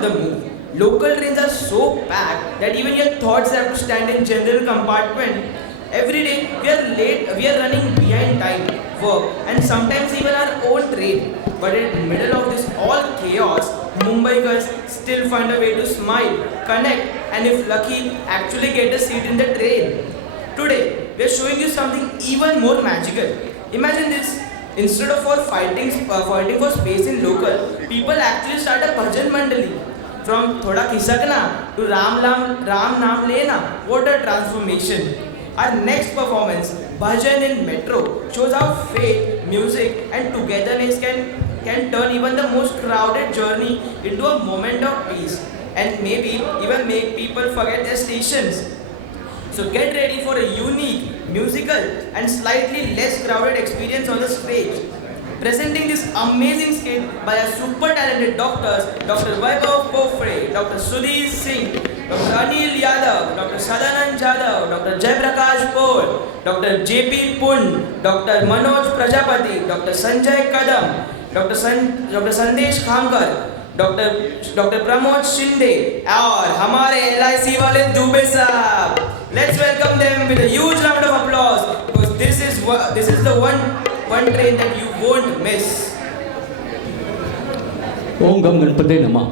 on the move. Local trains are so packed that even your thoughts have to stand in general compartment. Every day we are running behind time, work, and sometimes even our own train. But in the middle of this all chaos, Mumbaikars still find a way to smile, connect, and if lucky, actually get a seat in the train. Today, we are showing you something even more magical. Imagine this. Instead of fighting for space in local, people actually start a bhajan mandali. From Thoda Khisakna to Ram Naam Lena. What a transformation. Our next performance, Bhajan in Metro, shows how faith, music and togetherness can turn even the most crowded journey into a moment of peace and maybe even make people forget their stations. So get ready for a unique, musical and slightly less crowded experience on the stage. Presenting this amazing skit by our super talented doctors, Dr. Vaibhav Pofre, Dr. Sudhir Singh, Dr. Anil Yadav, Dr. Sadanand Jadhav, Dr. Jaiprakash Paul, Dr. JP Pund, Dr. Manoj Prajapati, Dr. Sanjay Kadam, Dr. Sandesh Khamkar, Dr. Pramod Shinde और हमारे LIC वाले दुबे साहब. Let's welcome them with a huge round of applause because this is the one train that you won't miss. ओम गम गणपते नमः.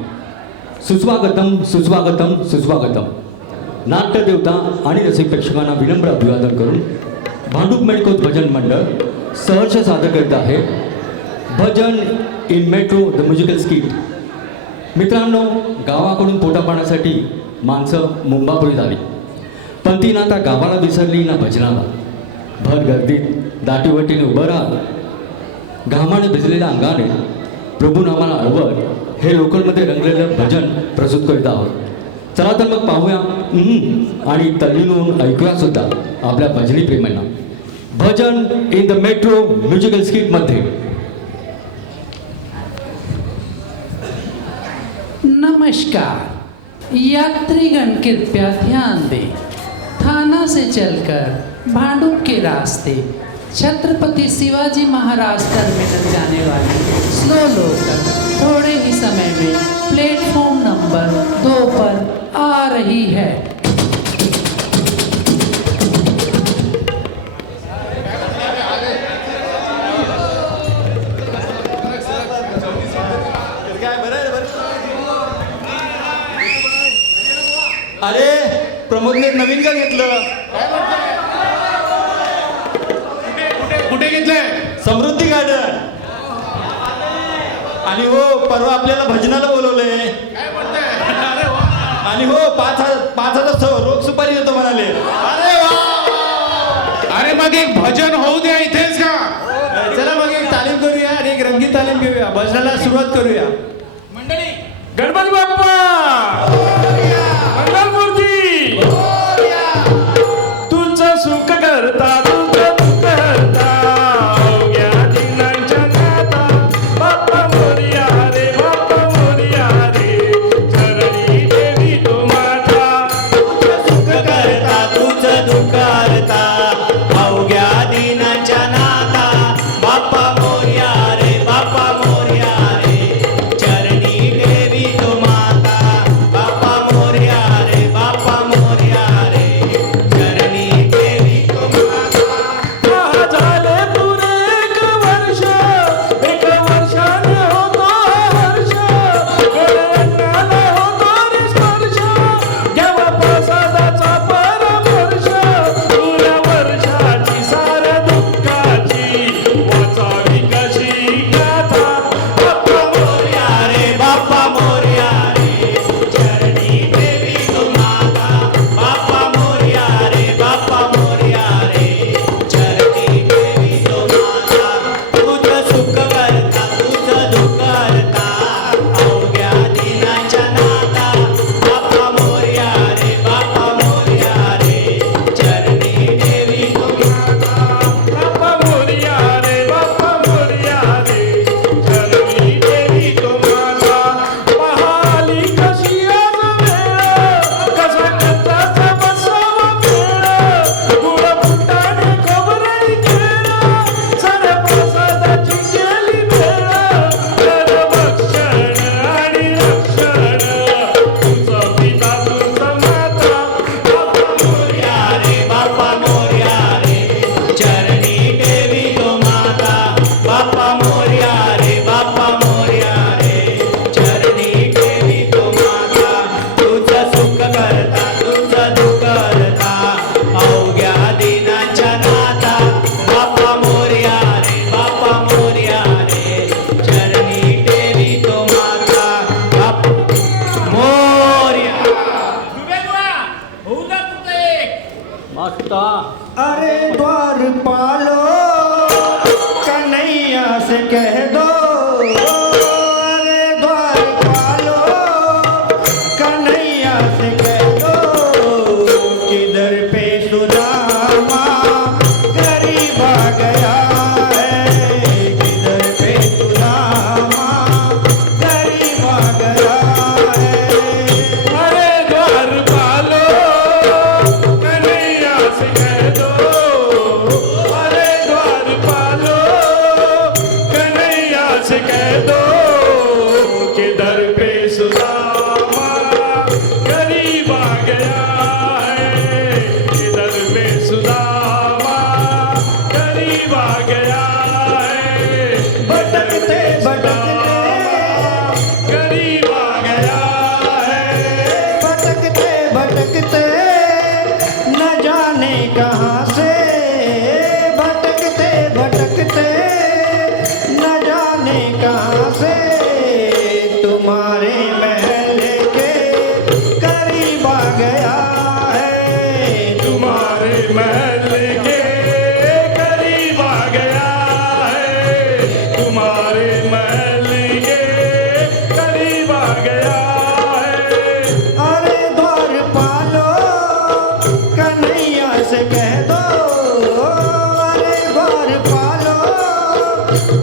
सुस्वागतम सुस्वागतम सुस्वागतम. नाट्य देवता आणि रसिक प्रेक्षकांना विनम्र अभिवादन करून भांडूप मेळकोत भजन मंडळ सहर्ष सादर करत आहे भजन in metro the musical skit. मित्रांनो, गावाकडून पोटा पाण्यासाठी माणसं मुंबापुरीत आली, पण ती ना आता गावाला विसरली ना भजनाला. भर गर्दीत दाटीवटीने उभं राहत घामाने भिजलेल्या अंगाने प्रभू नामाला अळवत हे लोकलमध्ये रंगलेलं भजन प्रस्तुत करीत आहोत. चला तर मग पाहूया आणि तल्लीन होऊन ऐकूया सुद्धा आपल्या भजनी प्रेमांना. भजन in the metro musical skit मध्ये. नमस्कार यात्रीगण, कृपया ध्यान दें. थाना से चलकर भांडुप के रास्ते छत्रपति शिवाजी महाराज टर्मिनल जाने वाली स्लो लोकल थोड़े ही समय में प्लेटफॉर्म नंबर 2 पर आ रही है. अरे प्रमोदने नवीन का घेतलं? कुठे घेतलंय? समृद्धी गार्डन. आणि हो, परवा आपल्याला भजनाला बोलवलंय. आणि हो 5,000 रोख सुपारी देतो म्हणाले. अरे वा! अरे मग एक भजन होऊ द्या इथेच का? चला मग एक तालीम करूया आणि एक रंगीत तालीम घेऊया. भजनाला सुरुवात करूया. मंडळी, गणपती बाप्पा मंगलमूर्ती, तुझं सुख करता तुझं दुःख करता अवघ्या दिनांच्या नाता बाप्पा मोरया रे, बाप्पा मोरया रे, चरणी देवी तो माता. तुझं सुख करता तुझं दुःख करता अवघ्या दिनांच्या नाता बाप्पा मोरया रे, बाप्पा मोरया रे, देवता अरे द्वारपालो कन्हैया से कह दो, अरे द्वारपालो कन्हैया से कह दो, किधर पे सुदामा गरीब आ गया है, किधर पे सुदामा गरीब आ गया है। अरे द्वारपालो कन्हैया से कह दो, अरे द्वारपालो कन्हैया से कह दो, किधर पे सुदामा गरीब आ गया है, किधर पे सुदामा गरीब आ गया है। भटकते भटकते गरीब आ गया है। भटकते भटकते न जाने कहाँ से, भटकते भटकते न जाने कहाँ से, तुम्हारे महल के करीब आ गया है, तुम्हारे महल के करीब आ गया है, तुम्हारे महल के करीब आ गया है। अरे द्वारपालो कन्हैया से कह दो, अरे द्वारपालो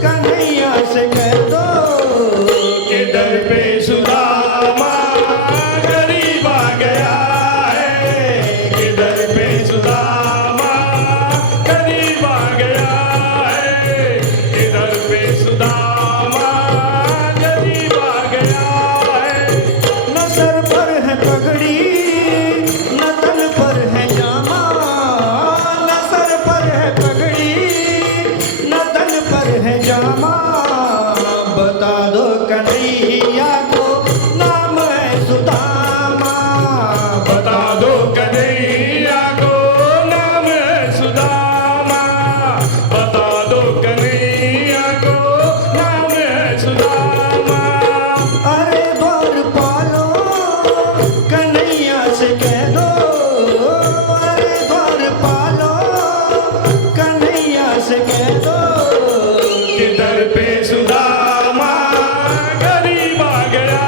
कन्हैया से कह दो, किधर पे सुदामा गरीब आ गया है, किधर पे सुदामा गरीब आ गया है, किधर पे सुदामा गरीब आ गया है। न सर पर है पगड़ी न तन पर है जामा, न सर पर है पगड़ी न तन पर है जामा, बता दो कन्हैया को नाम है सुदामा, बता दो कन्हैया को नाम है सुदामा, बता दो कन्हैया को नाम है सुदामा। अरे द्वारपालो कन्हैया से कह दो, अरे द्वारपालो कन्हैया से कह दो, किधर पे सुदामा गरीब आ गया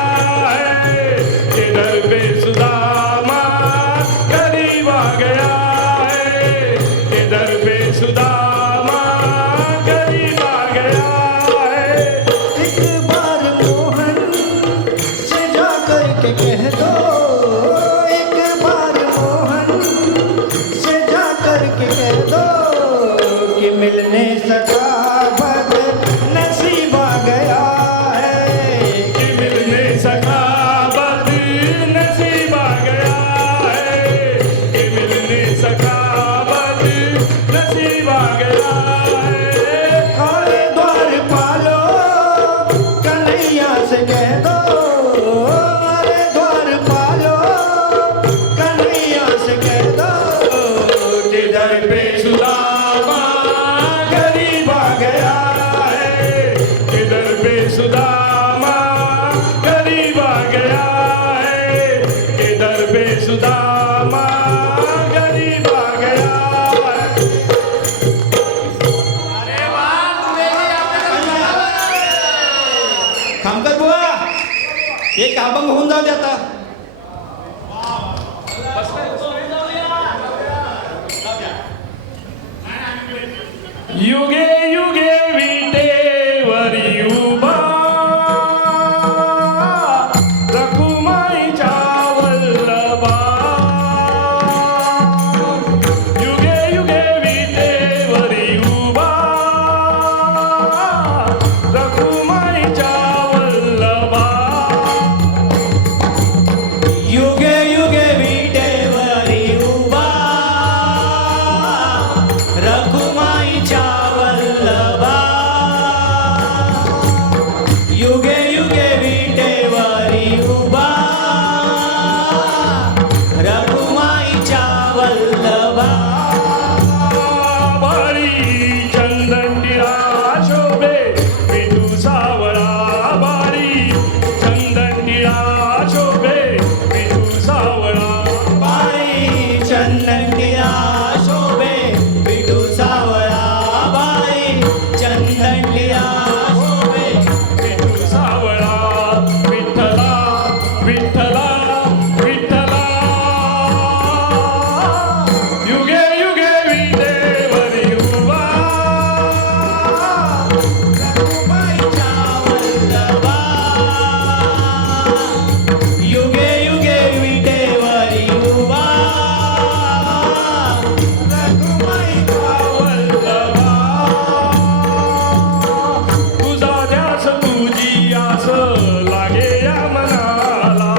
है, किधर पे सुदामा गरीब आ गया है, किधर पे सुदामा गरीब आ गया है। एक बार मोहन से जा करके कह दो, एक बार मोहन से जा करके कह दो, कि मिलने सका बद नसीब आ गया है, कि मिलने सका बद नसीब आ गया है, कि मिलने सका बद नसीब आ गया है। अरे द्वारपालो कन्हैया से कह दो, अरे द्वारपालो कन्हैया से कह दो, किधर पे सुदामा गरीब आ गया है, किधर पे सुदामा गरीब आ गया है, किधर पे सुदामा गरीब आ गया है। खामकर बुवा एक अभंग होऊन जाऊ दे आता. युगे युगे विटेवरी उभा रखुमाईच्या वल्लभा, युगे युगे विटेवरी उभा रखुमाईच्या वल्लभा, युगे युगे विटेवरी उभा रखुमाईच्या वल्लभा, युगे युगे विटेवरी उभा रखुमाईच्या वल्लभा. बारी चंदंडिया शोभे विठू सावळा, बारी चंदंडिया शोभे विठू सावळा, बाई चंदनिया शोभे विठ्ठला विठ्ठला युगे युगे विटेवरी उभा रखुमाईच्या वल्लभा युगे युगे विटेवरी उभा रखुमाईच्या वल्लभा तुझा ध्यास तुझी आस लागे या मनाला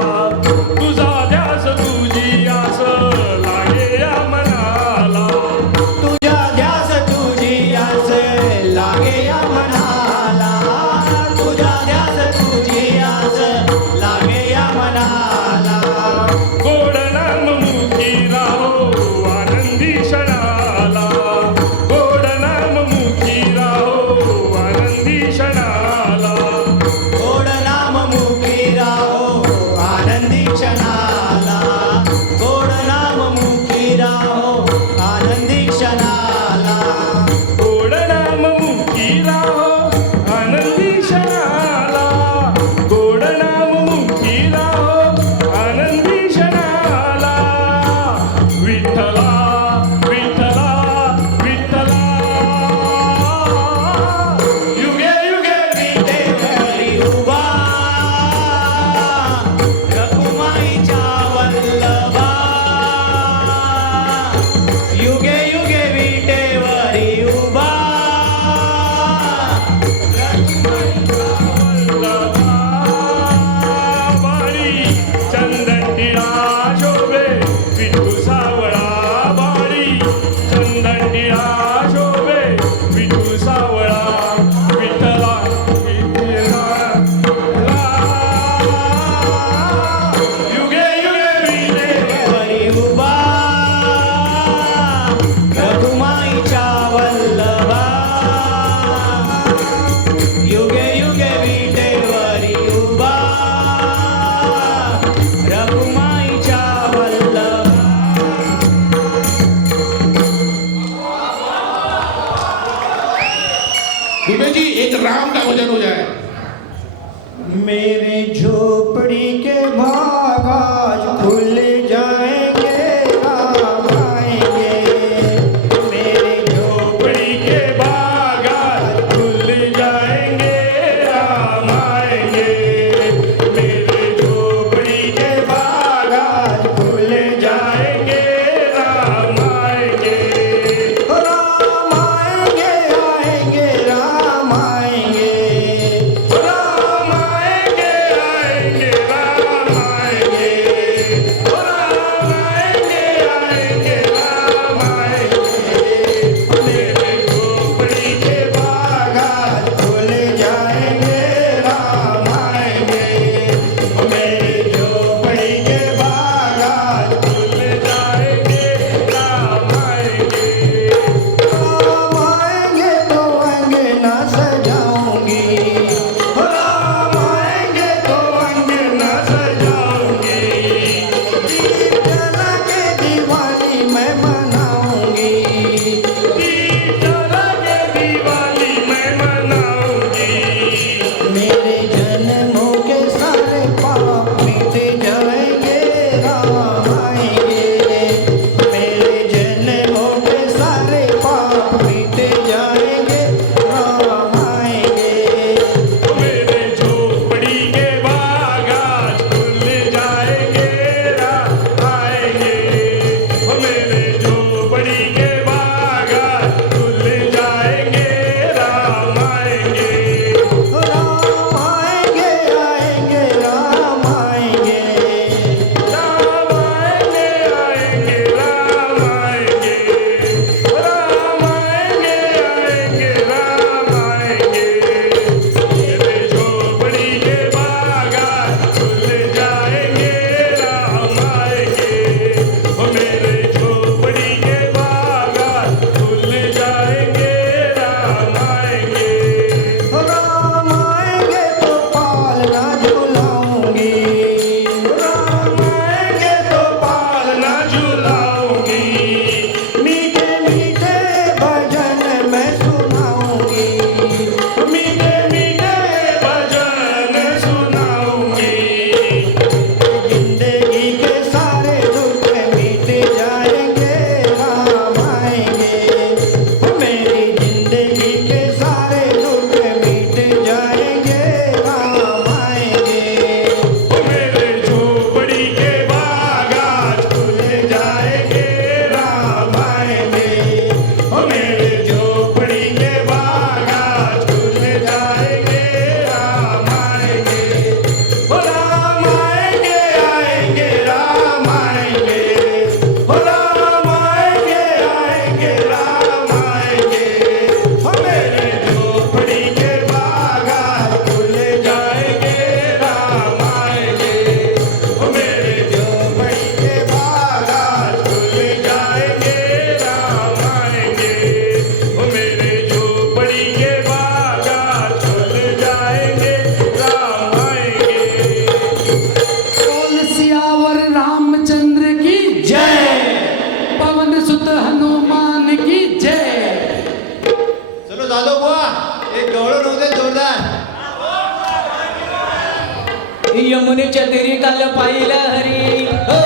यमुनेच्या तीरी काल पाहिलं हरी हो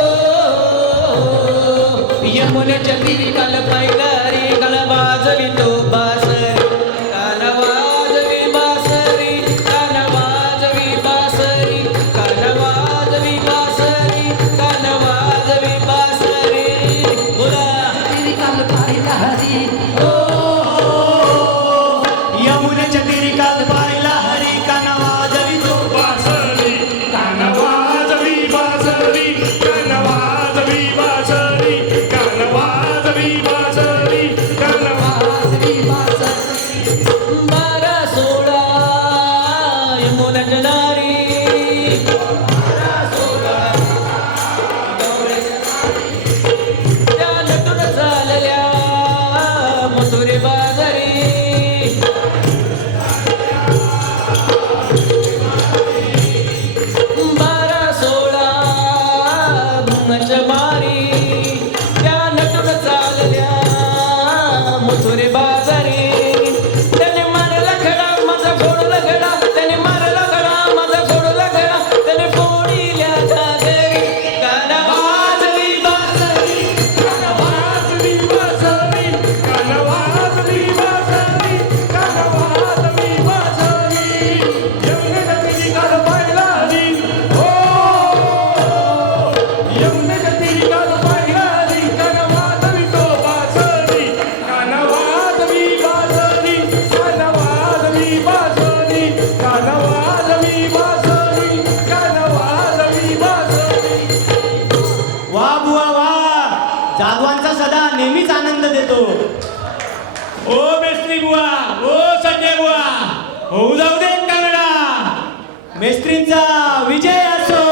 यमुनेच्या तीरी काल पाहिलं हरी काल वाजवी तो बासरी काल वाजवी बासरी काल वाजवी बासरी काल वाजवी बासरी काल वाजवी बासरी बोला तिरी काल पाहिला हरी हो यमुनेच्या तीरी काल पाहिला हरी कान वाजवी तो बासरी कानवाजवी बासरी कानवाजवी बासरी कानवाजवी बासरी कानवाजवी वाजवी बासरी बारा सोळा यमुना जनारी त्या नटून चालल्या मथुरे बाजारी बारा सोळा भुंगाच्या मारी त्या नटून चालल्या मथुरे बाजारी त्याने मारला खडा माझा फोडला खडा त्याने मारला खडा माझा फोडला खडा त्याने फोडिल्या घागरी गाणं वाजवी बासरी कानवाजवी बासरी कानवाजवी बासरी कानवाजवी बासरी यमुनेच्या तीरी काल पाहिला हरी हो यमुनेच्या तीरी काल पाहिला हरी कानवाजवी तो बासरी कानवाजवी बासरी कानवाजवी बासरी कानवाजवी बासरी कानवाजवी बासरी वा बुवा वा जाधवांचा सदा नेहमीच आनंद देतो ओ मेस्त्री बुवा ओ संजय बुवा होऊ जाऊ दे कानडा मेस्त्रींचा विजय असो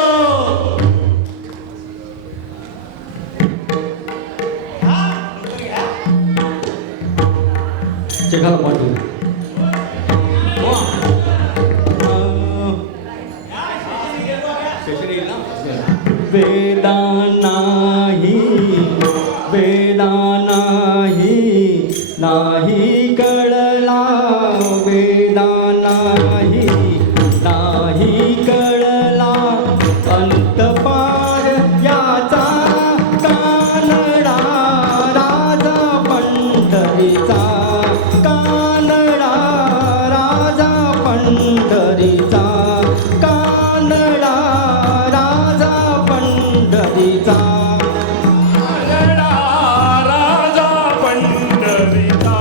चेकाला मांडू वेदा नाही वेदा नाही नाही कळला वेदा नाही नाही कळला अंतपार याचा कानडा राजा पंढरीचा कानडा राजा पंढरीचा कानडा राजा पंढरीचा कानडा राजा पंढरीचा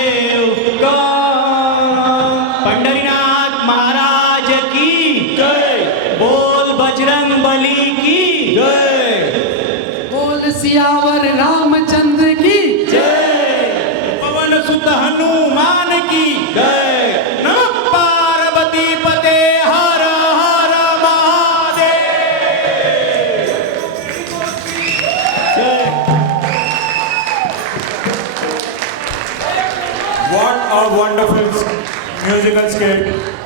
महादेव का पंढरीनाथ महाराज की जय बोल बजरंग बली की जय बोल सियावर रामचंद्र की जय पवन सुत हनुमान की जय नमः पार्वती पते हर हर महादेव जय What a wonderful musical skit.